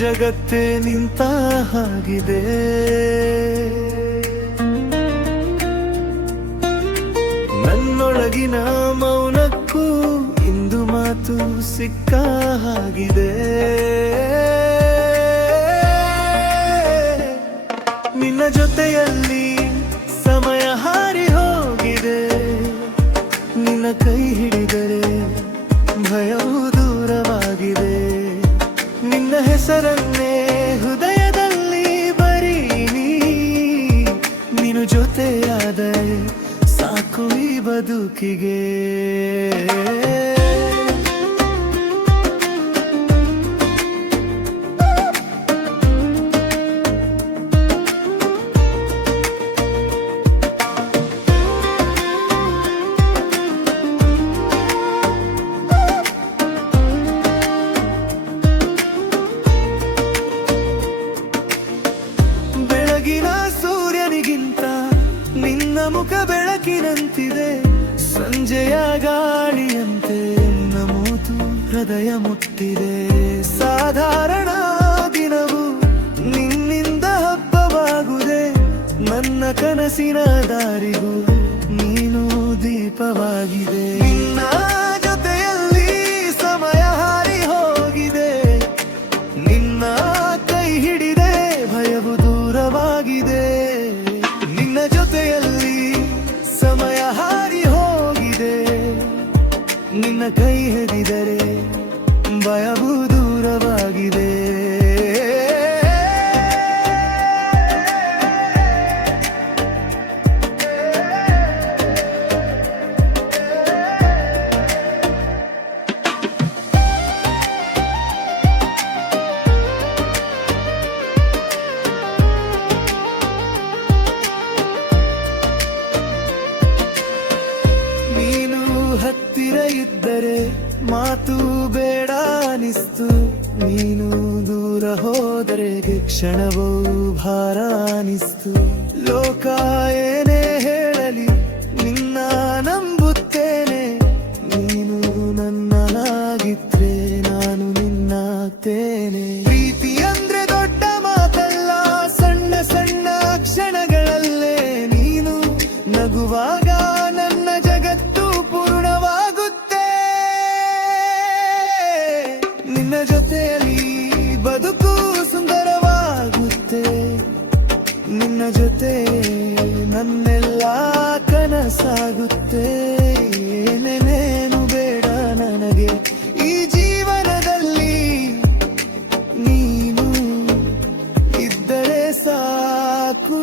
ಜಗತ್ತೇ ನಿಂತ ಹಾಗಿದೆ. ನನ್ನೊಳಗಿನ ಮೌನಕ್ಕೂ ಇಂದು ಮಾತು ಸಿಕ್ಕ ಹಾಗಿದೆ. ನಿನ್ನ ಜೊತೆಯಲ್ಲಿ ಸಮಯ ಹಾರಿ ಹೋಗಿದೆ. ನಿನ್ನ ಕೈ ಹಿಡಿದರೆ ಭಯವು ದೂರವಾಗಿದೆ. ನಿನ್ನ ಹೆಸರನ್ನೇ ಹೃದಯದಲ್ಲಿ ಬರೀನಿ. ನೀನು ಜೊತೆಯಾದರೆ ಸಾಕು ಈ ಬದುಕಿಗೆ. ಸೂರ್ಯನಿಗಿಂತ ನಿನ್ನ ಮುಖ ಬೆಳಕಿನಂತಿದೆ. ಸಂಜೆಯ ಗಾಳಿಯಂತೆ ನಮೂತು ಹೃದಯ ಮುಟ್ಟಿದೆ. ಸಾಧಾರಣ ದಿನವು ನಿನ್ನಿಂದ ಹಬ್ಬವಾಗುದೆ. ನನ್ನ ಕನಸಿನ ದಾರಿಗೂ ನೀನು ದೀಪವಾಗಿದೆ. ನಿನ್ನ ಜೊತೆಯಲ್ಲಿ ಸಮಯ ಹಾರಿ ಹೋಗಿದೆ. ನಿನ್ನ ಕೈ ಹಿಡಿದೆ ಭಯವು ದೂರವಾಗಿದೆ. ನಿನ್ನ ಜೊತೆಯಲ್ಲಿ ಸಮಯ ಹಾರಿ ಹೋಗಿದೆ. ನಿನ್ನ ಕೈ ಹಿಡಿದರೆ ಭಯವು ದೂರವಾಗಿದೆ. ಹತ್ತಿರ ಇದ್ದರೆ ಮಾತು ಬೇಡ ಅನಿಸ್ತು. ನೀನು ದೂರ ಹೋದರೆ ಕ್ಷಣವೂ ಭಾರ ಅನಿಸ್ತು. ಲೋಕ ಏನೇ ಹೇಳಲಿ ನಿನ್ನ ನಂಬುತ್ತೇನೆ. ನೀನು ನನ್ನನಾಗಿದ್ರೆ ನಾನು ನಿನ್ನಾಗ್ತೇನೆ. ಪ್ರೀತಿ ಅಂದ್ರೆ ದೊಡ್ಡ ಮಾತಲ್ಲ, ಸಣ್ಣ ಸಣ್ಣ ಕ್ಷಣಗಳಲ್ಲೇ ನೀನು ನಗುವಾಗ ನನ್ನ ಜಗತ್ತು ಪೂರ್ಣವಾಗುತ್ತೆ. ನಿನ್ನ ಜೊತೆಯಲ್ಲಿ ಬದುಕು ಸುಂದರವಾಗುತ್ತೆ. ನಿನ್ನ ಜೊತೆ ನನ್ನೆಲ್ಲ ಕನಸಾಗುತ್ತೆ. ಏನೇನೇನು ಬೇಡ ನನಗೆ ಈ ಜೀವನದಲ್ಲಿ, ನೀನು ಇದ್ದರೆ ಸಾಕು.